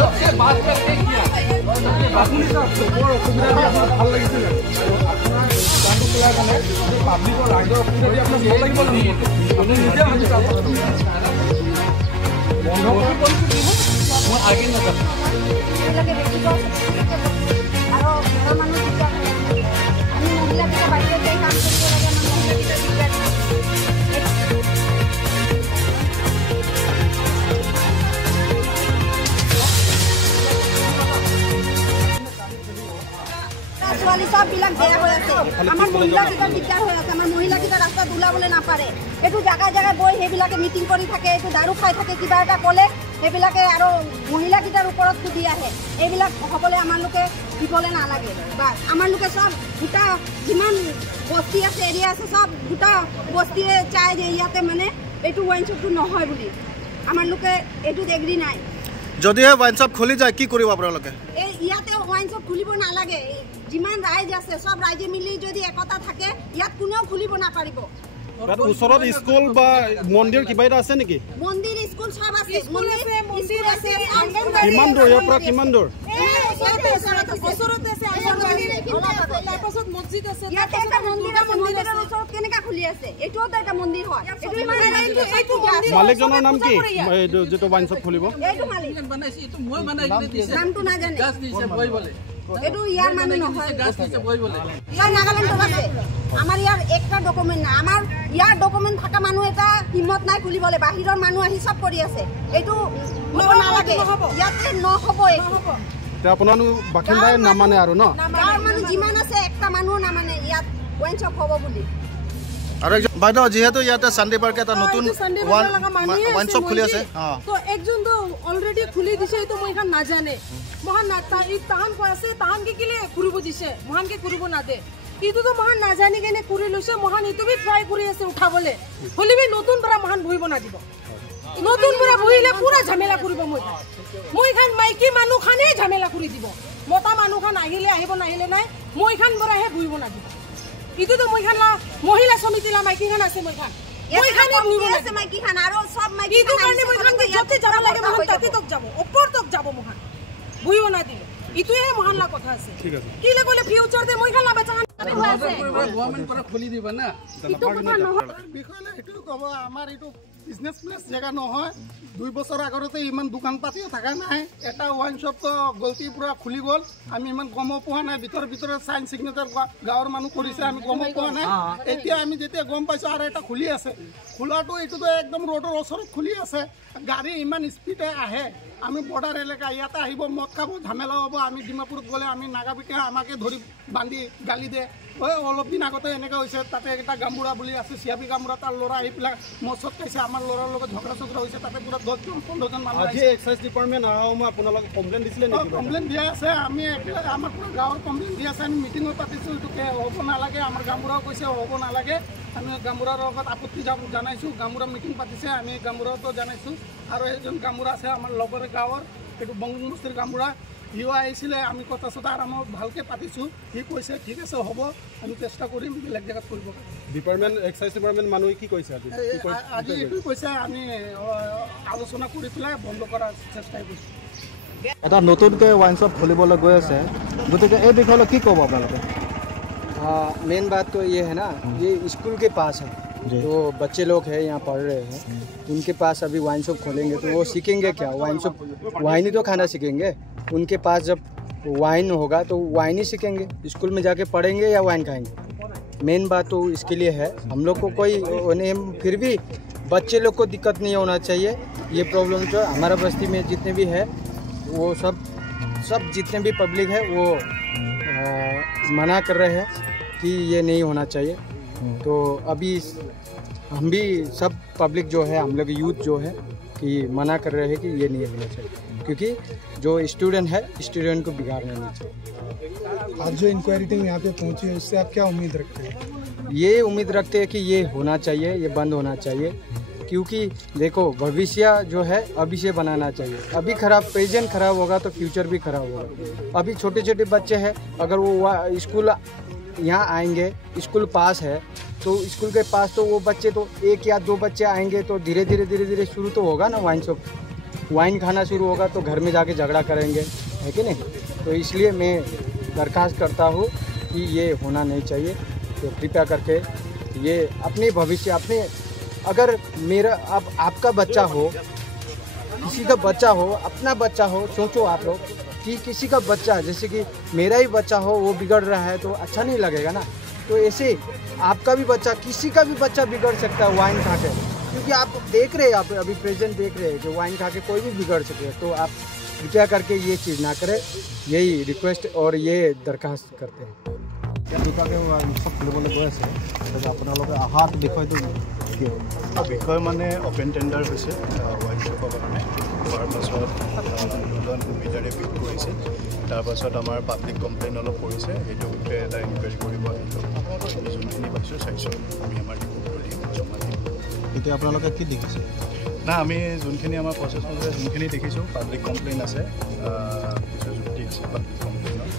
सबसे बात करके किया ভাল লাগিছিল পাব্লিকৰ ৰাইজৰ অসুবিধা দি আপোনাক ভাল লাগিব আপুনি নিজে বন্ধ মই আগে নাযাওঁ सब बिलाक बेया हो আছে আমাৰ মহিলাকেইটা দিগদাৰ হৈ আছে আমাৰ মহিলাকেইটা ৰাস্তাত ওলাবলৈ নাপাৰে এইটো জাগায় জাগায় বৈ সেইবিলাকে মিটিং কৰি থাকে এইটো দাৰু খাই থাকে কিবা এটা ক'লে সেইবিলাকে আৰু মহিলাকেইটাৰ ওপৰত খুদি আহে এইবিলাক হ'বলৈ আমালোকে দিবলৈ নালাগে বা আমালোকে সব গোটা যিমান বস্তি আছে এৰিয়া আছে সব গোটা বস্তিয়ে চাই যে ইয়াতে মানে এইটো ওয়াইন শ্বপটো নহয় বুলি আমালোকে এইটো এগ্ৰি নাই যদি ওয়াইন শ্বপ খুলি যায় কি কৰিব আপোনালোকে এই ইয়াতে ওয়াইন শ্বপ খুলিব নালাগে যিমান ৰাইজ আছে সব ৰাইজে মিলি যদি একতা থাকে ইয়াত কোনেও খুলিব নাপাৰিব ওচৰত স্কুল বা মন্দিৰ কিবা এটা আছে নেকি মন্দিৰ স্কুল সব আছে মন্দিৰ আছে কিমান দূৰ ইয়াৰ পৰা কিমান দূৰ ওচৰতে আছে তাৰপাছত মছজিদ আছে ইয়াতে এটা মন্দিৰ আছে মন্দিৰৰ ওচৰত কেনেকা খুলি আছে এইটোও তো এটা মন্দিৰ হয় এইটো মালিকজনৰ নাম কি যেটো ওয়াইন শ্বপ খুলিব এইটো মালিক বনাইছে এইটো মই বনাই কিনে দিছে নামটো না জানে গাছ দিছে বই বলে এইটো ইয়াৰ মানুহ নহয় গাছ দিছে বই বলে ইয়াৰ নাগালেণ্ডত আছে আমাৰ ইয়াৰ একটা ডকুমেন্ট নাই আমাৰ ইয়াৰ ডকুমেন্ট থকা মানুহ এটা হিম্মত নাই খুলিবলৈ বাহিৰৰ মানুহ আহি সব কৰি আছে এইটো হ'ব নালাগে ইয়াতে নহ'ব এইটো আপোনালোক বাকিন্দাই নামানে আৰু ন গাঁৱৰ মানুহ যিমান আছে একটা মানুহ নামানে ইয়াত ওয়াইন শ্বপ হ'ব বুলি আৰু বাইদেউ যেহেতু ইয়াতে সানডে পাৰ্কে এটা নতুন ওয়াইন শ্বপ খুলি আছে তো একজন তো অলরেডি খুলি দিছে তো মই খান না জানে মহান না তাহান কয় আছে তাহান কি কিলে কৰিব দিছে মহান কে কৰিব না দে ইটো তো মহান না জানি কেনে কৰি লৈছে মহান ইটো বি ট্ৰাই কৰি আছে উঠাবলে হলিবি নতুন পৰা মহান বহিব না দিব নতুন পৰা বহিলে পুৰা ঝামেলা কৰিব মই খান মাইকি মানুহ খানে ঝামেলা কৰি দিব মতা মানুহ খান আহিলে আহিব নাহিলে নাই মই খান বৰাহে বহিব না দিব ইটো তো মই খান মহিলা সমিতিলা মাইকি খান আছে মই খান আছে মাইকি খান আৰু সব মাইকি ইটো কাৰণে মই খান যতে যাব লাগে মহান তাতে তক যাব ওপৰ তক যাব মহান বহিব না দিব ইটোহে মহান লা কথা আছে ঠিক আছে কি লাগলে ফিউচাৰ দে মই খান না বেচা গভৰ্ণমেণ্ট পৰা খুলি দিবা না ইটো কথা নহয় বিষয়লে এটো কব আমাৰ ইটো বিজনেস প্লেস জায়গা নহয় 2 বছৰ আগতে ইমান দোকান পাতিও থাকা নাই এটা ওয়াইন শ্বপ তো গলতি পুৰা খুলি গল আমি ইমান গম পোৱা নাই ভিতৰত সাইন সিগনেচাৰ গাঁৱৰ মানুহ কৰিছে আমি গম পোৱা নাই এতিয়া আমি যেতিয়া গম পাইছো আৰু এটা খুলি আছে খোলাটো এইটো তো একদম ৰোডৰ ওচৰত খুলি আছে গাড়ী ইমান স্পীডে আহে আমি বৰ্ডাৰ এলেকা ইয়াতে আহিব মদ খাব ঝামেলা হ'ব আমি ডিমাপুৰত গ'লে আমি নাগাবিকে আমাকে ধৰি বান্ধি গালি দিয়ে অলপ দিন আগতে এনেকৈ হৈছে তাতে এটা গামবুঢ়া বুলি আছে চিয়াবি গামবুঢ়া তাৰ ল'ৰা আহি পেলাই মচত খাইছে আমাৰ ল'ৰাৰ লগত ঝগড়া হৈছে তাতে পুৰা 10জন 15জন মানুহ আজি এক্সাইজ ডিপাৰ্টমেণ্ট আৰু মই আপোনালোক কমপ্লেইন দিছিলে নেকি কমপ্লেইন দিয়া আছে আমি আমাৰ পুৰা গাঁৱৰ কমপ্লেইন দি আছে আমি মিটিঙত পাতিছোঁ এইটোকে হ'ব নালাগে আমাৰ গামবুঢ়াও কৈছে হ'ব নালাগে আমি গামবুঢ়াৰ লগত আপত্তি জনাইছোঁ গামবুঢ়া মিটিং পাতিছে আমি গামবুঢ়াতো জনাইছোঁ আৰু এজন গামবুঢ়া আছে আমাৰ লগৰে গাঁৱৰ এইটো বংগবস্তিৰ গামবুঢ়া হিও আহিছিলে আমি কথা চথা আৰামত ভালকৈ পাতিছোঁ সি কৈছে ঠিক আছে হ'ব আমি চেষ্টা কৰিম বেলেগ জেগাত কৰিব ডিপাৰ্টমেণ্ট এক্সাইজ ডিপাৰ্টমেণ্ট মানুহে কি কৈছে আজি এইটোৱে কৈছে আমি আলোচনা কৰি পেলাই বন্ধ কৰাৰ চেষ্টাই কৰিছোঁ এটা নতুনকৈ ওয়াইন শ্বপ খুলিবলৈ গৈ আছে গতিকে এই বিষয়লৈ কি ক'ব আপোনালোকে मेन बात तो ये है ना ये स्कूल के पास है जो बच्चे लोग हैं यहाँ पढ़ रहे हैं उनके पास अभी वाइन शॉप खोलेंगे तो वो सीखेंगे क्या वाइन शॉप वाइन ही तो खाना सीखेंगे उनके पास जब वाइन होगा तो वाइन ही सीखेंगे स्कूल में जाके पढ़ेंगे या वाइन खाएंगे मेन बात तो इसके लिए है हम लोग को कोई उन्हें फिर भी बच्चे लोग को दिक्कत नहीं होना चाहिए ये प्रॉब्लम जो हमारा बस्ती में जितने भी है वो सब जितने भी पब्लिक है वो मना कर रहे हैं कि ये नहीं होना चाहिए तो अभी हम भी सब पब्लिक जो है हम लोग यूथ जो है कि मना कर रहे हैं कि ये नहीं होना चाहिए क्योंकि जो स्टूडेंट है स्टूडेंट को बिगाड़ना नहीं चाहिए आज जो इंक्वायरी टीम यहाँ पे पहुँची है उससे आप क्या उम्मीद रखते हैं ये उम्मीद रखते हैं कि ये होना चाहिए ये बंद होना चाहिए क्योंकि देखो भविष्य जो है अभी से बनाना चाहिए अभी खराब प्रेजेंट खराब होगा तो फ्यूचर भी खराब होगा अभी छोटे छोटे बच्चे हैं अगर वो स्कूल यहाँ आएंगे, स्कूल पास है तो स्कूल के पास तो वो बच्चे तो 1 या 2 बच्चे आएंगे तो धीरे धीरे शुरू तो होगा ना वाइन शॉप, वाइन खाना शुरू होगा तो घर में जाके झगड़ा करेंगे, है कि नहीं। तो इसलिए मैं दरख्वास्त करता हूँ कि ये होना नहीं चाहिए। तो कृपया करके ये अपने भविष्य, अपने अगर मेरा आपका बच्चा हो, किसी का बच्चा हो, अपना बच्चा हो, सोचो आप लोग कि किसी का बच्चा, जैसे कि मेरा ही बच्चा हो, वो बिगड़ रहा है तो अच्छा नहीं लगेगा ना। तो ऐसे आपका भी बच्चा, किसी का भी बच्चा बिगड़ सकता है वाइन खा के, क्योंकि आप देख रहे हैं, आप अभी प्रेजेंट देख रहे हैं जो वाइन खा के कोई भी बिगड़ सके है। तो आप कृपया करके ये चीज़ ना करें, यही रिक्वेस्ट और ये दरखास्त करते हैं। सब खुलिবলৈ গৈ আছে, আপোনালোকে অহাত বিষয়টো কি বিষয় মানে অপেন টেণ্ডাৰ হৈছে ৱাইন শ্বপৰ কাৰণে। হোৱাৰ পাছত দুজন সুবিধাৰে বিক্ৰী কৰিছে, তাৰপাছত আমাৰ পাব্লিক কমপ্লেইন অলপ কৰিছে, সেইটো গোটেই এটা ইনকুৱাৰী কৰিব আহিলোঁ। যোনখিনি পাইছোঁ চাইছোঁ, আমি আমাৰ ৰিপৰ্টটো দিম, জমা দিম। এতিয়া আপোনালোকে কি দেখিছে? না, আমি যোনখিনি আমাৰ প্ৰচেছ মতে যোনখিনি দেখিছোঁ, পাব্লিক কমপ্লেইন আছে, কিছু যুক্তি আছে পাব্লিক কমপ্লেইনত,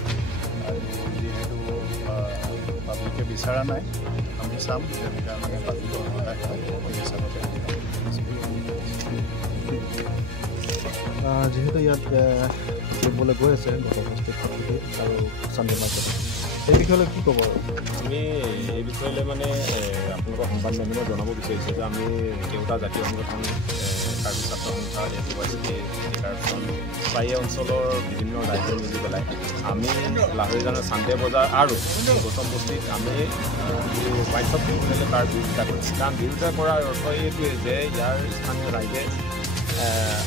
আৰু যিহেতু পাব্লিকে বিচৰা নাই, আমি চাম যেনেকৈ মানে পাব্লিকৰ সহায় হয় সেই হিচাপতে। যিহেতু ইয়াত ফুৰিবলৈ গৈ আছে গণবস্তিক সংস্কৃতি আৰু চানডে মাৰ্কেট, এই বিষয়লৈ কি ক'ব? আমি এই বিষয়লৈ মানে আপোনালোকৰ সংবাদ মাধ্যমত জনাব বিচাৰিছোঁ যে আমি কেওটা জাতীয় সংগঠন কাৰ্বি ছাত্ৰ সংস্থা এডুভাৰ্চিটি প্ৰায়ে অঞ্চলৰ বিভিন্ন ৰাজ্য মিলি পেলাই আমি লাহৰীজানৰ চানডে বজাৰ আৰু গৌতম বস্তিত আমি ৱাইন শ্বপ খুলিবলৈ তাৰ বিৰোধিতা কৰিছোঁ। কাৰণ বিৰোধিতা কৰাৰ অৰ্থ এইটোৱে যে ইয়াৰ স্থানীয় ৰাইজে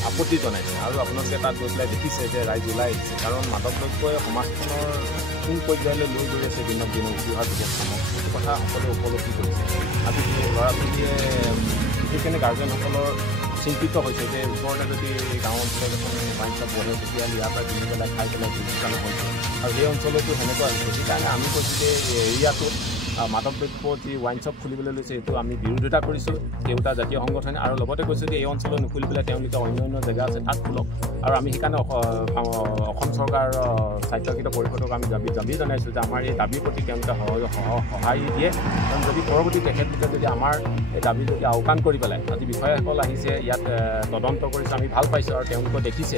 আপত্তি জনাইছে, আৰু আপোনালোকে তাত গৈ পেলাই দেখিছে যে ৰাইজ ওলাই আহিছে। কাৰণ মাদক দ্ৰব্যই সমাজখনৰ কোন পৰ্যায়লৈ লৈ গৈ আছে দিনক দিনে উঠি অহা যুৱকসমূহ, সেইটো কথা সকলোৱে উপলব্ধি কৰিছে। আজি ল'ৰা ছোৱালীয়ে বিশেষকৈ গাৰ্জেনসকলৰ চিন্তিত হৈছে যে ওচৰতে যদি গাঁও অঞ্চলত এখন ৱাইন শ্বপ বহে তেতিয়াহ'লে ইয়াৰ পৰা কিনি পেলাই খাই পেলাই দোকানো হৈছে, আৰু সেই অঞ্চলতো সেনেকুৱা হৈছে। সেইকাৰণে আমি কৈছোঁ যে এৰিয়াটোত মাদক দ্ৰব্য যি ৱাইন শ্বপ খুলিবলৈ লৈছে এইটো আমি বিৰোধিতা কৰিছোঁ কেওটা জাতীয় সংগঠনে, আৰু লগতে কৈছোঁ যে এই অঞ্চলত নুখুলি পেলাই তেওঁলোকে অন্য জেগা আছে তাত খোলক। আৰু আমি সেইকাৰণে অসম চৰকাৰৰ স্বায়ত্তশাসিত পৰিষদক আমি দাবী জনাইছোঁ যে আমাৰ এই দাবীৰ প্ৰতি তেওঁলোকে সহায় দিয়ে। কাৰণ যদি পৰৱৰ্তী তেখেতলোকে যদি আমাৰ এই দাবী যদি আওকাণ কৰি পেলাই, আজি বিষয়াসকল আহিছে ইয়াত তদন্ত কৰিছে, আমি ভাল পাইছোঁ। আৰু তেওঁলোকে দেখিছে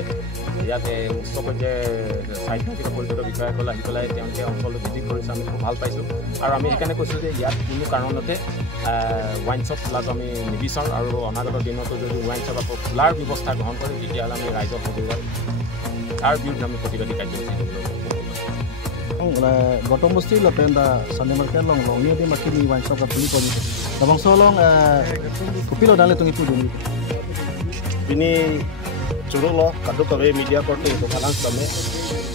ইয়াত উচ্চ পৰ্যায়ৰ স্বায়ত্তশাসিত পৰিষদৰ বিষয়াসকল আহি পেলাই তেওঁলোকে অঞ্চলটো ভিজিট কৰিছে, আমি খুব ভাল পাইছোঁ। আৰু আমি সেইকাৰণে কৈছোঁ যে ইয়াত কোনো কাৰণতে ৱাইন শ্বপ খোলাটো আমি নিবিচাৰোঁ, আৰু অনাগত দিনতো যদি ৱাইন শ্বপ আকৌ খোলাৰ ব্যৱস্থা গ্ৰহণ কৰে তেতিয়াহ'লে আমি রাইজক প্রতিবাদ তার বিরুদ্ধে আমি প্রতিবাদী কার্যসূচী গৌতম বস্তি লপেন্দা সানডে মার্কেট লং লং ini dia makin di wine shop beli kau gitu. Dabang solong kopi lo dalam itu dulu. Ini curug lo kaduk kabe media korte itu kalang sama.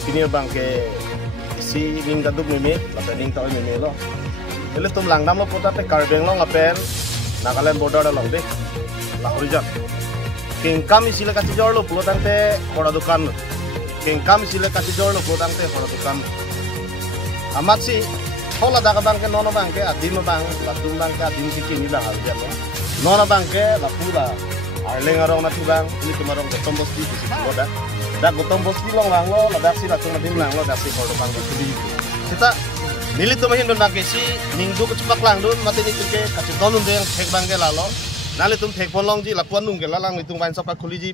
Ini bangke si ning kaduk meme, lape ning tahu meme lo. Ele tum langdam lo pota te karbeng lo ngapen Nagaland border lo deh. Lahorijan. Kengkam isile kasih jor lo pulo tante kora dukan. Kengkam isile kasih jor lo pulo tante kora dukan. Amat sih, kalau ada bangke nono bangke, adim bangke, latung bangke, adim sikit ni lah hal dia lo. Nono bangke, latung lah. Arleng arong natu bang, ini kemarong gotong bosti di situ lo dah. Dah gotong bosti long lang lo, dah si latung adim lang lo, dah si kordo bangke sudi. Kita milit tu mahin don bangke si, minggu kecupak lang don, mati ni tu ke kasih donun deh yang cek bangke lalo. Nali tum cek polong ji, lapuan nung ke lalang itu main sapa kuli ji